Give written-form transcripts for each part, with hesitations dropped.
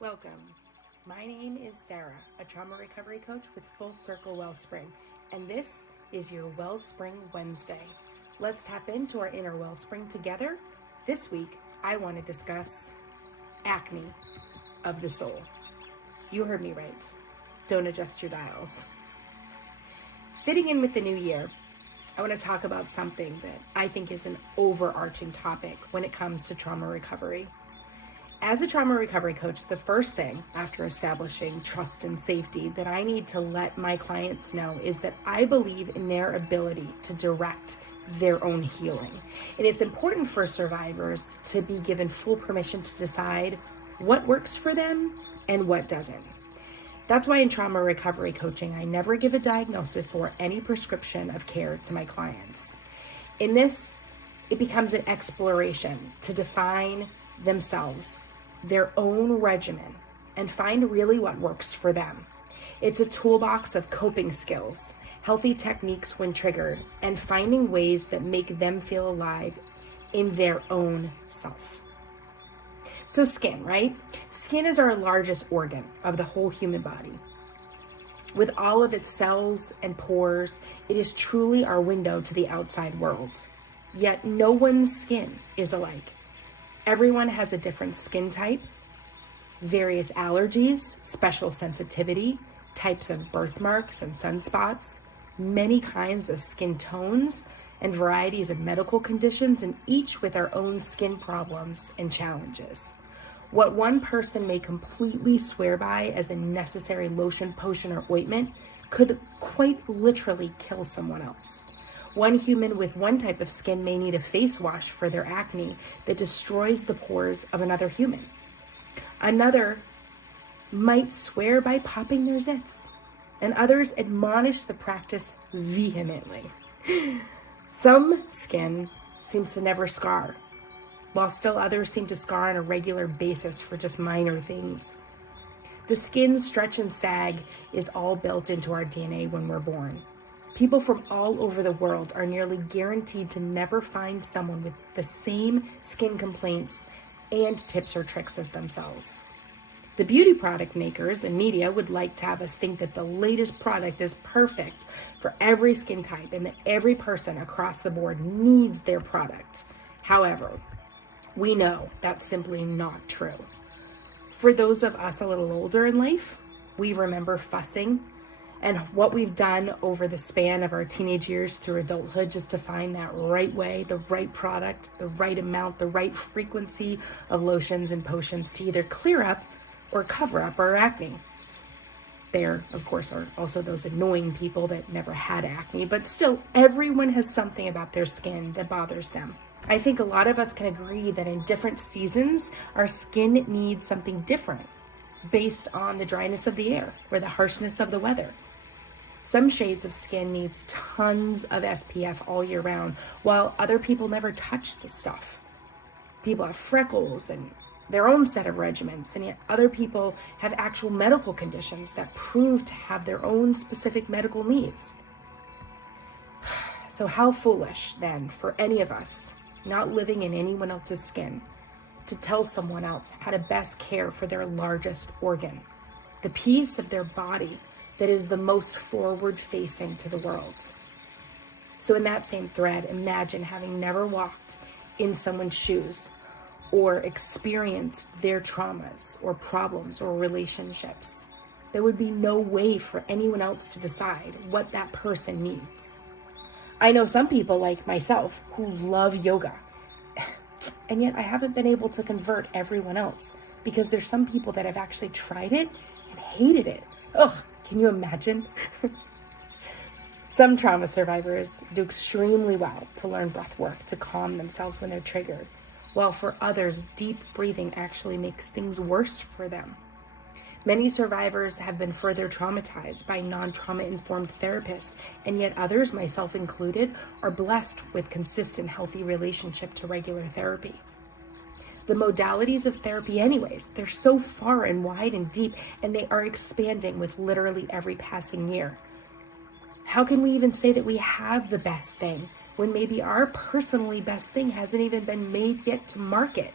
Welcome. My name is Sarah, a trauma recovery coach with Full Circle Wellspring, and this is your Wellspring Wednesday. Let's tap into our inner wellspring together. This week, I want to discuss acne of the soul. You heard me right. Don't adjust your dials. Fitting in with the new year, I want to talk about something that I think is an overarching topic when it comes to trauma recovery. As a trauma recovery coach, the first thing after establishing trust and safety that I need to let my clients know is that I believe in their ability to direct their own healing. And it's important for survivors to be given full permission to decide what works for them and what doesn't. That's why in trauma recovery coaching, I never give a diagnosis or any prescription of care to my clients. In this, it becomes an exploration to define themselves, their own regimen, and find really what works for them. It's a toolbox of coping skills, healthy techniques when triggered, and finding ways that make them feel alive in their own self. So skin, right? Skin is our largest organ of the whole human body. With all of its cells and pores, it is truly our window to the outside world. Yet no one's skin is alike. Everyone has a different skin type, various allergies, special sensitivity, types of birthmarks and sunspots, many kinds of skin tones, and varieties of medical conditions, and each with our own skin problems and challenges. What one person may completely swear by as a necessary lotion, potion, or ointment could quite literally kill someone else. One human with one type of skin may need a face wash for their acne that destroys the pores of another human. Another might swear by popping their zits, and others admonish the practice vehemently. Some skin seems to never scar, while still others seem to scar on a regular basis for just minor things. The skin's stretch and sag is all built into our DNA when we're born. People from all over the world are nearly guaranteed to never find someone with the same skin complaints and tips or tricks as themselves. The beauty product makers and media would like to have us think that the latest product is perfect for every skin type and that every person across the board needs their product. However, we know that's simply not true. For those of us a little older in life, we remember fussing and what we've done over the span of our teenage years through adulthood just to find that right way, the right product, the right amount, the right frequency of lotions and potions to either clear up or cover up our acne. There, of course, are also those annoying people that never had acne, but still, everyone has something about their skin that bothers them. I think a lot of us can agree that in different seasons, our skin needs something different based on the dryness of the air or the harshness of the weather. Some shades of skin needs tons of SPF all year round, while other people never touch the stuff. People have freckles and their own set of regimens, and yet other people have actual medical conditions that prove to have their own specific medical needs. So how foolish, then, for any of us not living in anyone else's skin to tell someone else how to best care for their largest organ, the piece of their body that is the most forward-facing to the world. So in that same thread, imagine having never walked in someone's shoes or experienced their traumas or problems or relationships. There would be no way for anyone else to decide what that person needs. I know some people like myself who love yoga, and yet I haven't been able to convert everyone else because there's some people that have actually tried it and hated it. Ugh, can you imagine? Some trauma survivors do extremely well to learn breath work to calm themselves when they're triggered, while for others, deep breathing actually makes things worse for them. Many survivors have been further traumatized by non-trauma informed therapists, and yet others, myself included, are blessed with consistent, healthy relationship to regular therapy. The modalities of therapy anyways, they're so far and wide and deep, and they are expanding with literally every passing year. How can we even say that we have the best thing when maybe our personally best thing hasn't even been made yet to market?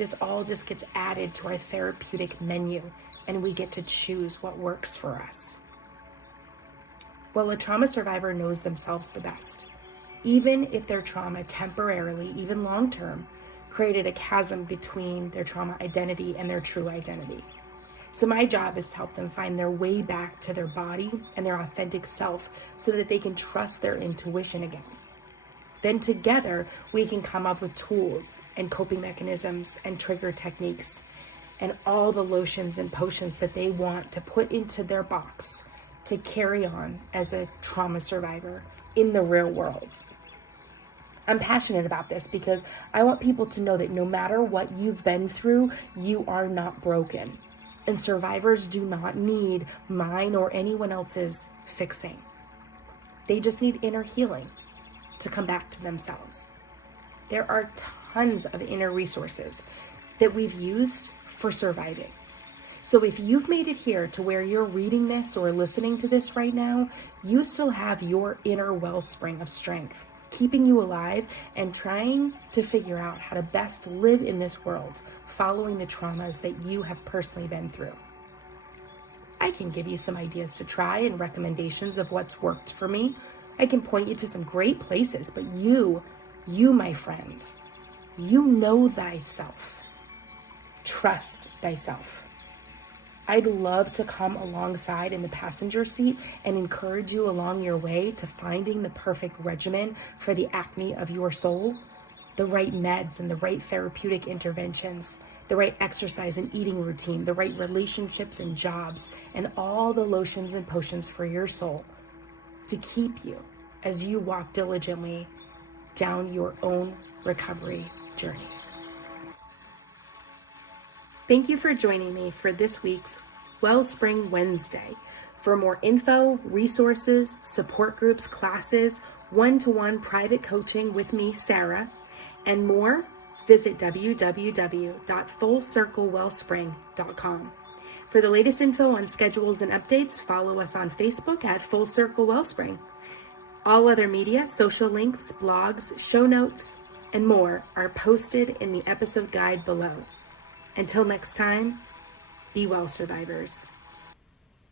This all just gets added to our therapeutic menu, and we get to choose what works for us. Well, a trauma survivor knows themselves the best. Even if their trauma temporarily, even long-term, created a chasm between their trauma identity and their true identity. So my job is to help them find their way back to their body and their authentic self so that they can trust their intuition again. Then together, we can come up with tools and coping mechanisms and trigger techniques and all the lotions and potions that they want to put into their box to carry on as a trauma survivor in the real world. I'm passionate about this because I want people to know that no matter what you've been through, you are not broken. And survivors do not need mine or anyone else's fixing. They just need inner healing to come back to themselves. There are tons of inner resources that we've used for surviving. So if you've made it here to where you're reading this or listening to this right now, you still have your inner wellspring of strength, keeping you alive and trying to figure out how to best live in this world, following the traumas that you have personally been through. I can give you some ideas to try and recommendations of what's worked for me. I can point you to some great places, but you, my friend, you know thyself. Trust thyself. I'd love to come alongside in the passenger seat and encourage you along your way to finding the perfect regimen for the acne of your soul, the right meds and the right therapeutic interventions, the right exercise and eating routine, the right relationships and jobs, and all the lotions and potions for your soul to keep you as you walk diligently down your own recovery journey. Thank you for joining me for this week's Wellspring Wednesday. For more info, resources, support groups, classes, one-to-one private coaching with me, Sarah, and more, visit www.fullcirclewellspring.com. For the latest info on schedules and updates, follow us on Facebook at Full Circle Wellspring. All other media, social links, blogs, show notes, and more are posted in the episode guide below. Until next time, be well, survivors.